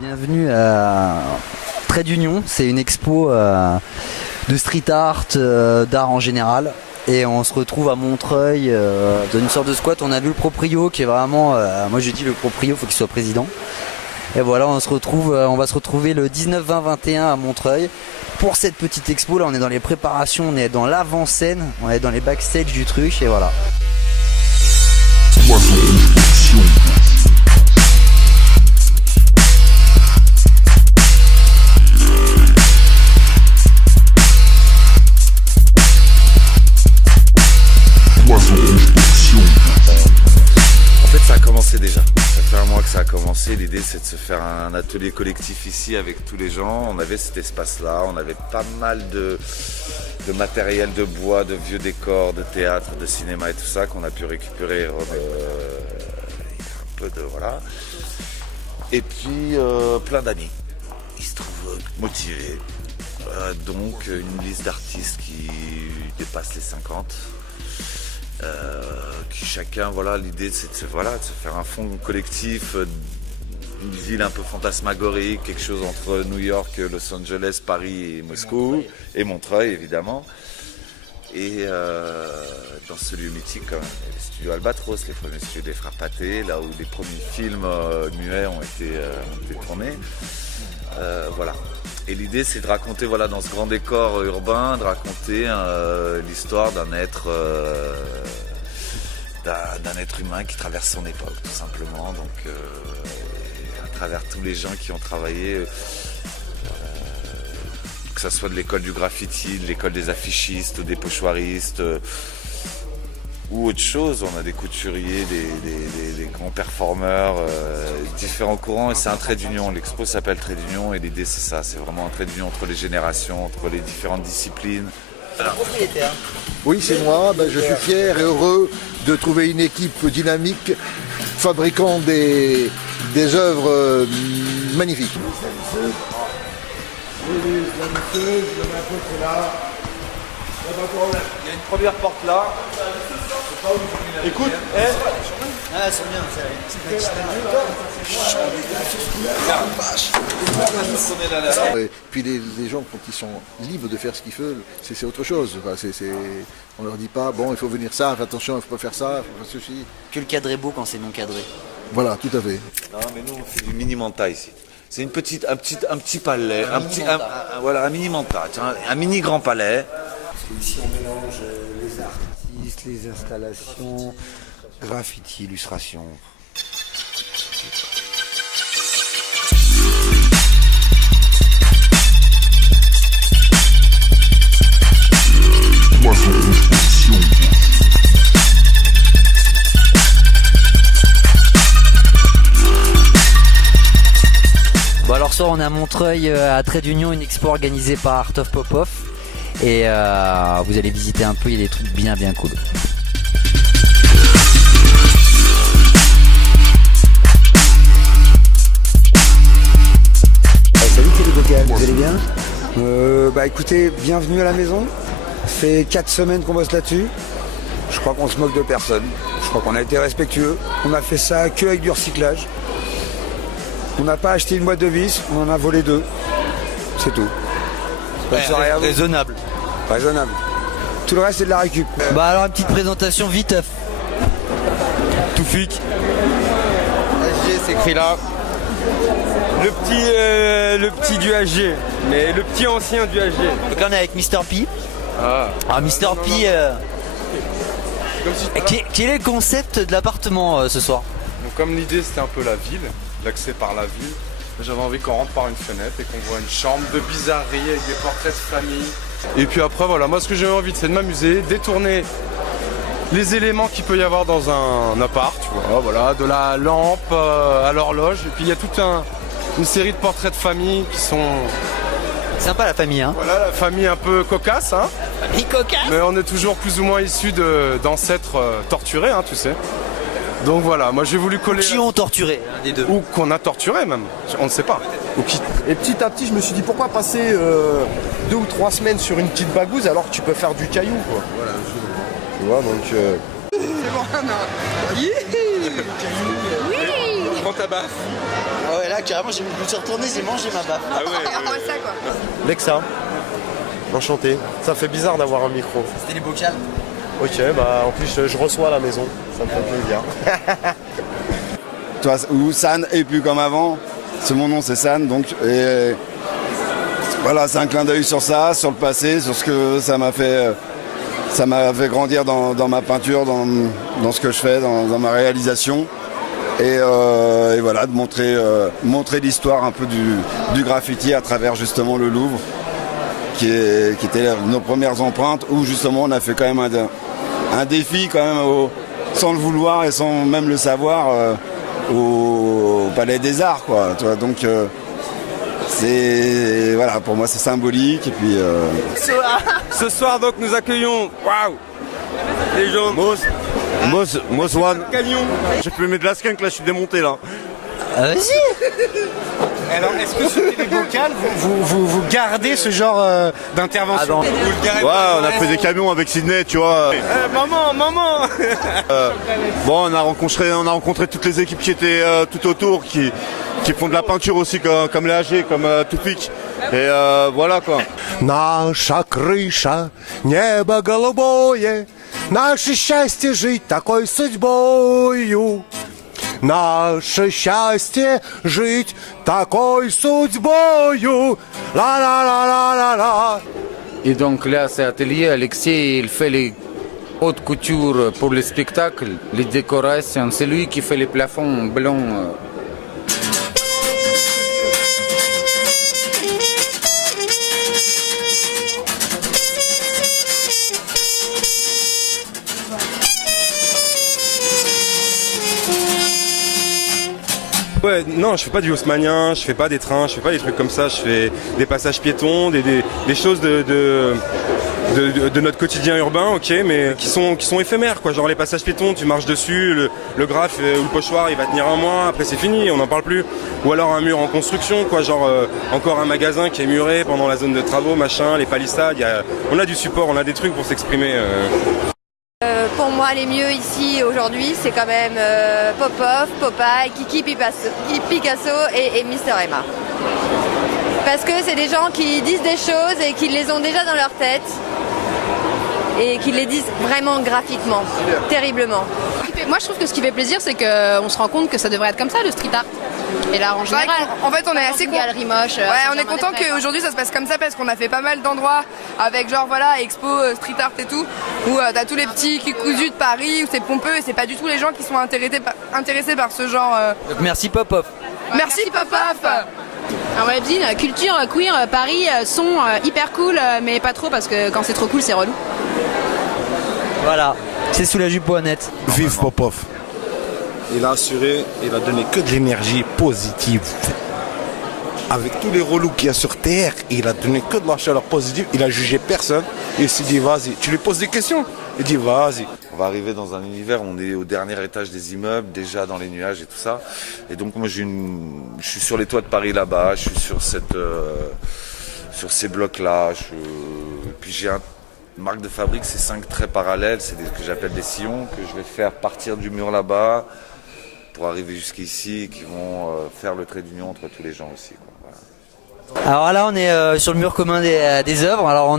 Bienvenue à Trade Union, c'est une expo de street art, d'art en général. Et on se retrouve à Montreuil dans une sorte de squat. On a vu le proprio qui est vraiment, moi je dis le proprio, il faut qu'il soit président. Et voilà, on va se retrouver le 19, 20, 21 à Montreuil pour cette petite expo. Là on est dans les préparations, on est dans l'avant-scène, on est dans les backstage du truc et voilà. En fait ça a commencé déjà, ça fait un mois que ça a commencé, l'idée c'est de se faire un atelier collectif ici avec tous les gens, on avait cet espace là, on avait pas mal de matériel de bois, de vieux décors, de théâtre, de cinéma et tout ça qu'on a pu récupérer un peu de voilà. Et puis plein d'amis, ils se trouvent motivés, donc une liste d'artistes qui dépasse les 50. Qui chacun, voilà, l'idée c'est de se faire un fond collectif, une ville un peu fantasmagorique, quelque chose entre New York, Los Angeles, Paris et Moscou, et Montreuil évidemment. Et dans ce lieu mythique, quand même, les studios Albatros, les premiers studios des frères Pathé, là où les premiers films muets ont été tournés. Voilà. Et l'idée c'est de raconter dans ce grand décor urbain, de raconter l'histoire d'un être humain qui traverse son époque tout simplement. Donc à travers tous les gens qui ont travaillé, que ce soit de l'école du graffiti, de l'école des affichistes, des pochoiristes ou autre chose, on a des couturiers, des grands performeurs, différents courants, et c'est un trait d'union. L'expo s'appelle Trait d'union et l'idée c'est ça, c'est vraiment un trait d'union entre les générations, entre les différentes disciplines. Voilà. Propriétaire. Oui, c'est moi, je suis fier et heureux de trouver une équipe dynamique fabriquant des œuvres magnifiques. Il y a une première porte là. Écoute, Ah, c'est bien, Et puis les gens, quand ils sont libres de faire ce qu'ils veulent, c'est autre chose. Enfin, on leur dit pas, bon, il faut venir ça, attention, il ne faut pas faire ça, il faut faire ceci. Que le cadre est beau quand c'est non cadré. Voilà, tout à fait. non mais nous on fait du mini-manta ici. C'est un petit palais, un mini-manta, un mini grand palais. Ici on mélange les artistes, les installations, graffiti, illustration. Bon alors soir on est à Montreuil à Trade Union, une expo organisée par Art of Pop-Off. Et vous allez visiter un peu, il y a des trucs bien cool. Salut Télébocal, vous allez bien Écoutez, bienvenue à la maison. Ça fait 4 semaines qu'on bosse là-dessus. Je crois qu'on se moque de personne. Je crois qu'on a été respectueux. On a fait ça que avec du recyclage. On n'a pas acheté une boîte de vis, on en a volé 2. C'est tout. Bonne soirée à vous. Raisonnable. Raisonnable. Tout le reste c'est de la récup. Bah alors une petite présentation vite. Toufik. HG c'est écrit là. Le petit du HG, mais le petit ancien du HG. Donc là on est avec Mr P. Mr P. Comme si Quel est le concept de l'appartement ce soir? Donc comme l'idée c'était un peu la ville, l'accès par la ville, j'avais envie qu'on rentre par une fenêtre et qu'on voit une chambre de bizarrerie avec des portraits de famille. Et puis après voilà, moi ce que j'ai envie c'est de m'amuser, détourner les éléments qu'il peut y avoir dans un appart, tu vois, voilà, de la lampe à l'horloge. Et puis il y a toute une série de portraits de famille qui sont... Sympa la famille hein. Voilà, la famille un peu cocasse hein. Famille cocasse. Mais on est toujours plus ou moins issus d'ancêtres torturés hein, tu sais. Donc voilà, moi j'ai voulu coller... Qui ont torturé, un des deux. Ou qu'on a torturé même, on ne sait pas. Et petit à petit, je me suis dit pourquoi passer 2 ou 3 semaines sur une petite bagouze alors que tu peux faire du caillou quoi. Voilà, tu vois donc. C'est bon, non. Prends ta baffe. Ah ouais, là, carrément, je me suis retourné, j'ai mangé ma baffe. Ah ouais, ça quoi. Lexa, enchanté. Ça fait bizarre d'avoir un micro. C'était les bocals. Ok, bah en plus je reçois à la maison, ça me fait plaisir. Toi, ou San et plus comme avant. Mon nom c'est San, donc et voilà, c'est un clin d'œil sur ça, sur le passé, sur ce que ça m'a fait. Ça m'a fait grandir dans ma peinture, dans ce que je fais, dans ma réalisation. Et voilà, de montrer l'histoire un peu du graffiti à travers justement le Louvre, qui était nos premières empreintes, où justement on a fait quand même un défi quand même, sans le vouloir et sans même le savoir, au Palais des Arts, quoi. Tu vois, donc c'est voilà, pour moi c'est symbolique. Et puis Ce soir donc nous accueillons les gens. Moss One. Camion. J'ai pu mettre de la skunk là, je suis démonté là. Vas-y. Alors, est-ce que sur les vocales, vous gardez ce genre d'intervention? Ouais, on a fait des camions avec Sydney, tu vois. Maman Bon, on a rencontré toutes les équipes qui étaient tout autour, qui font de la peinture aussi, comme les AG, comme Tupik. Et voilà quoi. Наша крыша, небо голубое, наше счастье жить такой судьбою. Наше счастье жить такой судьбою. Ла-ла-ла-ла-ла-ла. Et donc là, c'est atelier. Alexis, il fait les hautes coutures pour les spectacles, les décorations. C'est lui qui fait les plafonds blancs. Ouais, non, je fais pas du haussmannien, je fais pas des trains, je fais pas des trucs comme ça, je fais des passages piétons, des choses de notre quotidien urbain, ok, mais qui sont éphémères, quoi. Genre les passages piétons, tu marches dessus, le graphe ou le pochoir, il va tenir un mois, après c'est fini, on n'en parle plus. Ou alors un mur en construction, quoi, genre encore un magasin qui est muré pendant la zone de travaux, machin, les palissades, on a du support, on a des trucs pour s'exprimer. Pour moi, les mieux ici aujourd'hui, c'est quand même Popov, Popeye, Kiki Picasso et Mister Emma. Parce que c'est des gens qui disent des choses et qui les ont déjà dans leur tête et qui les disent vraiment graphiquement, terriblement. Moi, je trouve que ce qui fait plaisir, c'est qu'on se rend compte que ça devrait être comme ça, le street art. Et là, en général, en fait, on est assez galerie moche. Ouais, on est content qu'aujourd'hui ça se passe comme ça parce qu'on a fait pas mal d'endroits avec genre voilà expo, street art et tout, où t'as tous les petits cousus de Paris où c'est pompeux et c'est pas du tout les gens qui sont intéressés par ce genre. Donc merci Popov. Merci Popov. Un webzine, culture, queer, Paris, son hyper cool, mais pas trop parce que quand c'est trop cool, c'est relou. Voilà, c'est sous la jupe.net. Vive Popov. Il a assuré, il a donné que de l'énergie positive. Avec tous les relous qu'il y a sur Terre, il a donné que de la chaleur positive, il a jugé personne. Il s'est dit vas-y, tu lui poses des questions, il dit vas-y. On va arriver dans un univers où on est au dernier étage des immeubles, déjà dans les nuages et tout ça. Et donc moi je suis sur les toits de Paris là-bas, je suis sur ces blocs-là. Puis j'ai une marque de fabrique, c'est 5 traits parallèles, c'est ce que j'appelle des sillons, que je vais faire partir du mur là-bas pour arriver jusqu'ici et qui vont faire le trait d'union entre tous les gens aussi, quoi. Voilà. Alors là on est sur le mur commun des œuvres. Alors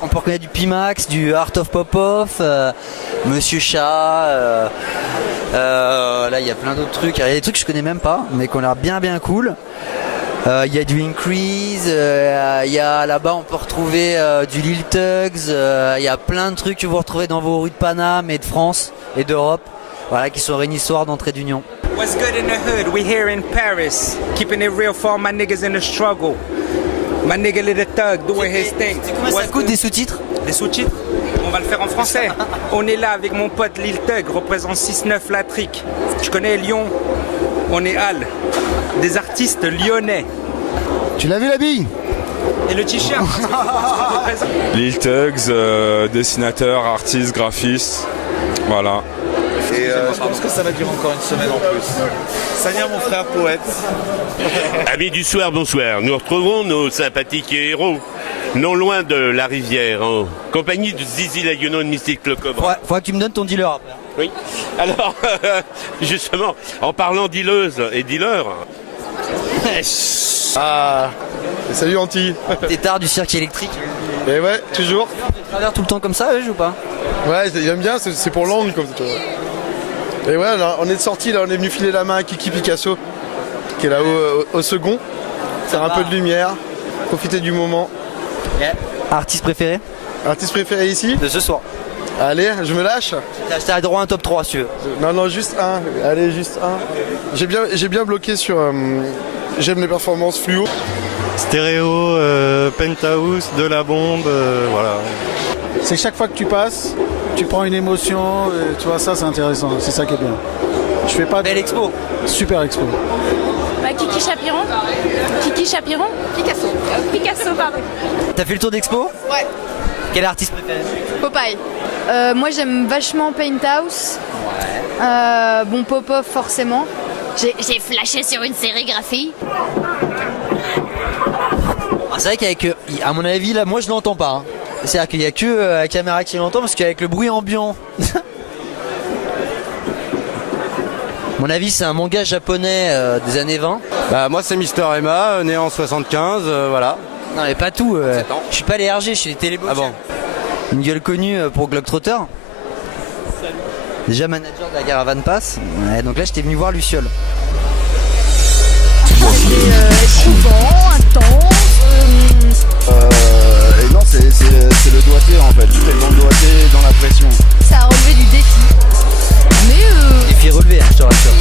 on peut reconnaître du Pimax, du Art of Popov, Monsieur Chat, là il y a plein d'autres trucs. Il y a des trucs que je connais même pas mais qui ont l'air bien cool. Il y a du Increase, il y a là-bas on peut retrouver du Lil Tugs, il y a plein de trucs que vous retrouvez dans vos rues de Paname et de France et d'Europe, voilà, qui sont réunis ce soir d'entrée d'union. What's good in the hood? We here in Paris, keeping it real for all my niggas in the struggle. My nigga Lil Thug doing his thing. Comment ça coûte des sous-titres? Des sous-titres? On va le faire en français. On est là avec mon pote Lil Thug, représente 6-9 La Trique. Tu connais Lyon? On est Al. Des artistes lyonnais. Tu l'as vu la bille? Et le t-shirt. Lil Tugs, dessinateur, artiste, graphiste, voilà. Et je pense que ça va durer encore une semaine en plus. Sania, mon frère poète. Amis du soir, bonsoir. Nous retrouvons nos sympathiques héros, non loin de la rivière, en compagnie de Zizi Laguenon de Mystique le Cobra. Faudra que tu me donnes ton dealer après. Oui. Alors, justement, en parlant dealeuse et dealer. Ah, salut Anti. Tétard du cirque électrique. Et ouais, toujours. Tu travers tout le temps comme ça, ou pas? Ouais, il aime bien, c'est pour l'angle comme ça. Et ouais, là, on est sorti, là, on est venu filer la main à Kiki Picasso, qui est là-haut au second. Faire un peu de lumière, profiter du moment. Yeah. Artiste préféré? Artiste préféré ici? De ce soir. Allez, je me lâche. T'as droit à un top 3 si tu veux. Non, juste un. Allez, juste un. J'ai bien bloqué sur... j'aime les performances fluo. Stéréo, Penthouse, de la bombe, voilà. C'est chaque fois que tu passes, tu prends une émotion, tu vois, ça c'est intéressant, c'est ça qui est bien. Je fais pas Belle expo. Super expo. Bah, Kiki Chapiron. Kiki Chapiron. Picasso. Picasso, pardon. T'as fait le tour d'expo? Ouais. Quel artiste préféré? Popeye. Moi j'aime vachement Painthouse. Ouais. Bon, Popov forcément. J'ai flashé sur une sérigraphie. Ah, c'est vrai qu'avec, à mon avis, là, moi je l'entends pas. Hein. C'est-à-dire qu'il n'y a que la caméra qui l'entend parce qu'avec le bruit ambiant. Mon avis, c'est un manga japonais des années 20. Bah, moi, c'est Mister Emma, né en 75, voilà. Non, mais pas tout. Je suis pas les RG, je suis les Télébox. Ah bon? Une gueule connue pour Globetrotter. Déjà manager de la Caravan Pass. Ouais, donc là, j'étais venu voir Luciole. Éprouvant, intense. Et non, c'est le doigté en fait. C'était dans le doigté, dans la pression. Ça a relevé du défi. Mais Défi relevé, hein, je te rassure.